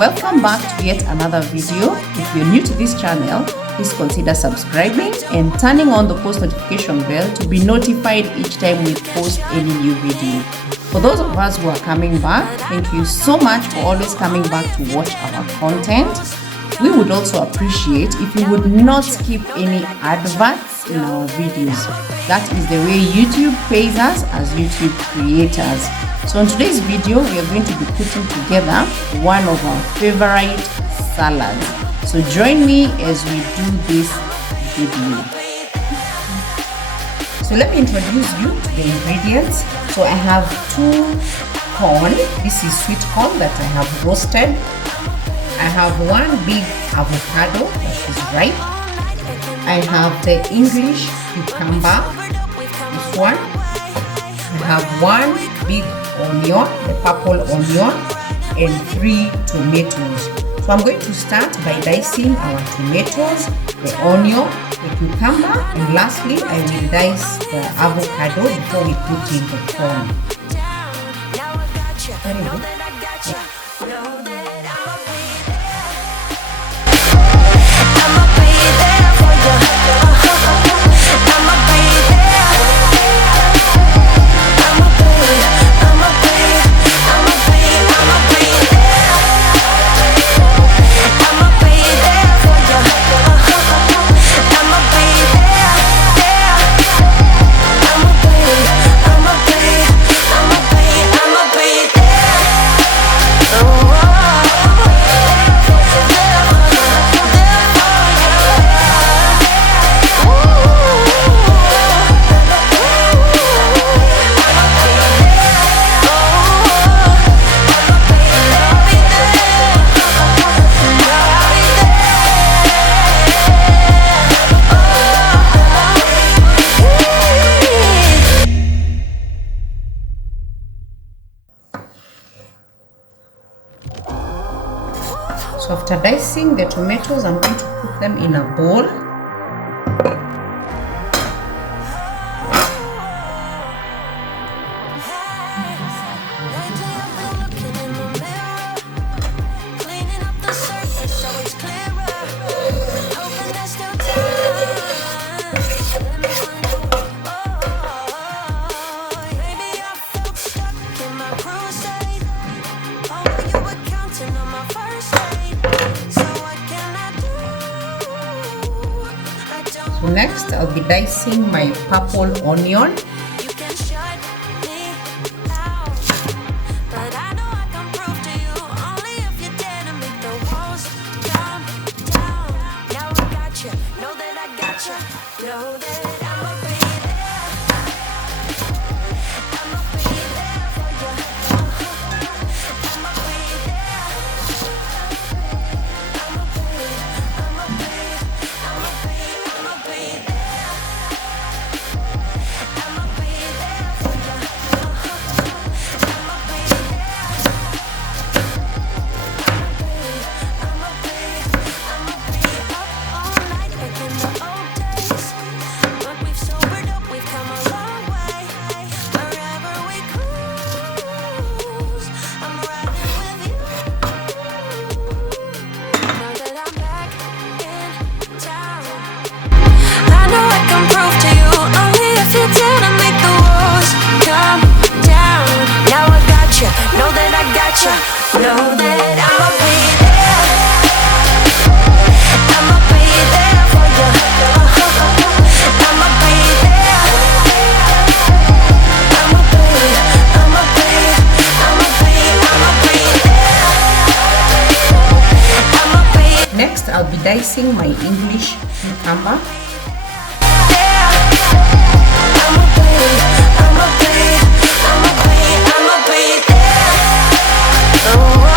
Welcome back to yet another video. If you're new to this channel, please consider subscribing and turning on the post notification bell to be notified each time we post any new video. For those of us who are coming back, thank you so much for always coming back to watch our content. We would also appreciate if you would not skip any adverts in our videos. That is the way YouTube pays us as YouTube creators. So in today's video, we are going to be putting together one of our favorite salads. So join me as we do this video. So let me introduce you to the ingredients. So I have 2 corn. This is sweet corn that I have roasted. I have 1 big avocado that is ripe. I have the English cucumber, this one. I have 1 big onion, the purple onion, and 3 tomatoes. So I'm going to start by dicing our tomatoes, the onion, the cucumber, and lastly I will dice the avocado before we put in the corn. Very good. So after dicing the tomatoes, I'm going to put them in a bowl. So next, I'll be dicing my purple onion. Know that I'ma be there. I'ma be there for you. I'ma be there. I'ma be there. Next, I'll be dicing my English cucumber. Oh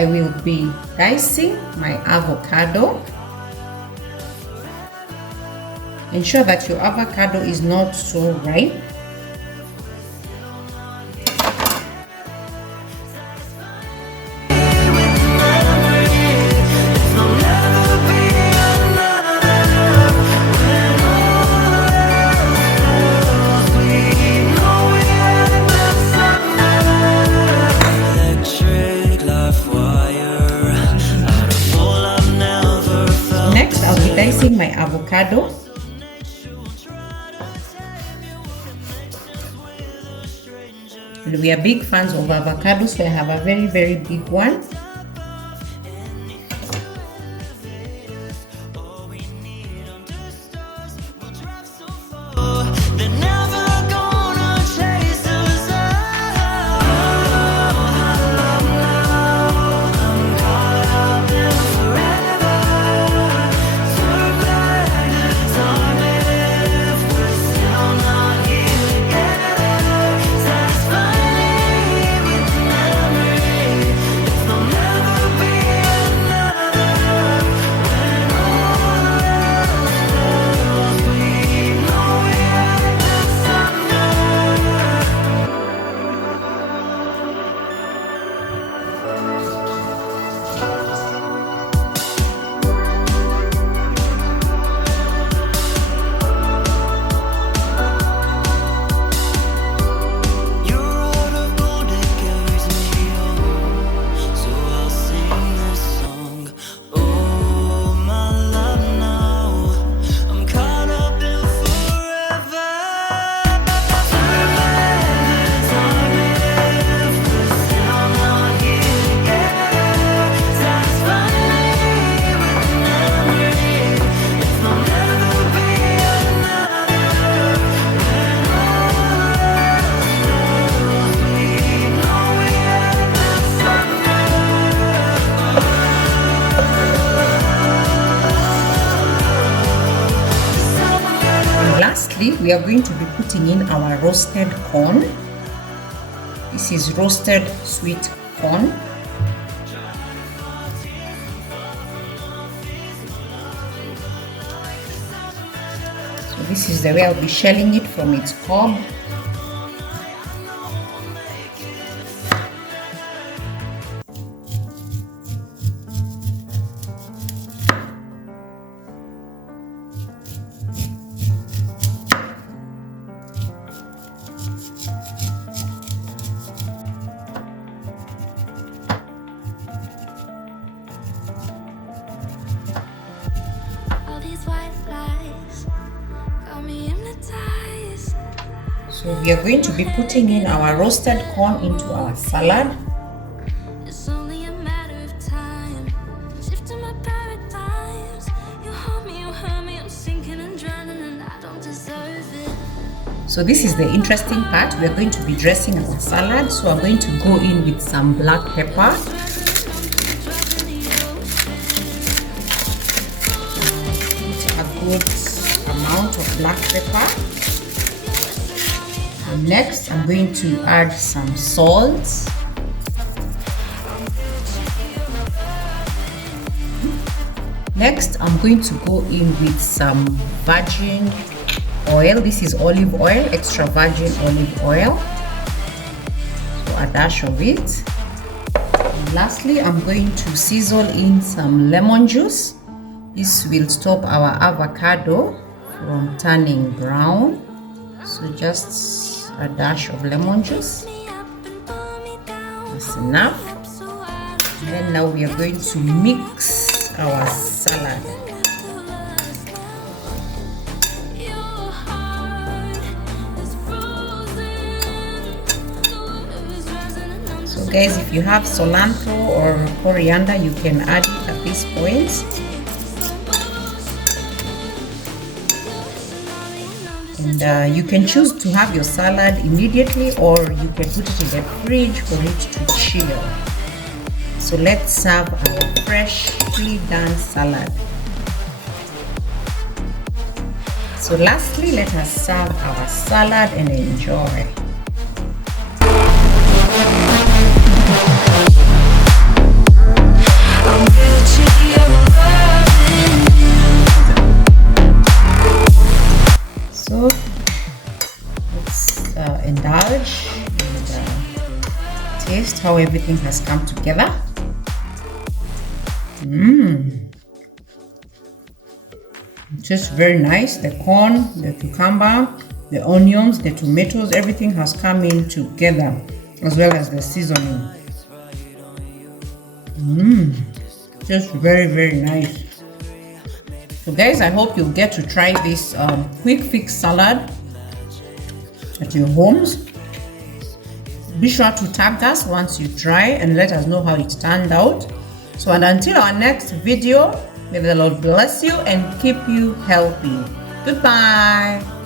I will be dicing my avocado. Ensure that your avocado is not so ripe. Next, I'll be dicing my avocado. We are big fans of avocado, so I have a very big one. Lastly, we are going to be putting in our roasted corn. This is roasted sweet corn. So this is the way I'll be shelling it from its cob. So we are going to be putting in our roasted corn into our salad. It's only a matter of time. Shifting my paradigms. You hold me, you hurt me. I'm sinking and drowning, and I don't deserve it. So this is the interesting part. We are going to be dressing our salad. So I'm going to go in with some black pepper. A good amount of black pepper. And next, I'm going to add some salt. Next, I'm going to go in with some virgin oil. This is olive oil, extra virgin olive oil. So a dash of it. And lastly, I'm going to sizzle in some lemon juice. This will stop our avocado from turning brown. So just a dash of lemon juice. That's enough. And now we are going to mix our salad. So guys, if you have cilantro or coriander, you can add it at this point. And you can choose to have your salad immediately, or you can put it in the fridge for it to chill. So let's serve our freshly done salad. So lastly, let us serve our salad and enjoy. taste how everything has come together. It tastes very nice. The corn, the cucumber, the onions, the tomatoes, everything has come in together, as well as the seasoning. Just very, very nice. So guys, I hope you'll get to try this quick fix salad at your homes. Be sure to tag us once you try and let us know how it turned out. So, and until our next video, may the Lord bless you and keep you healthy. Goodbye.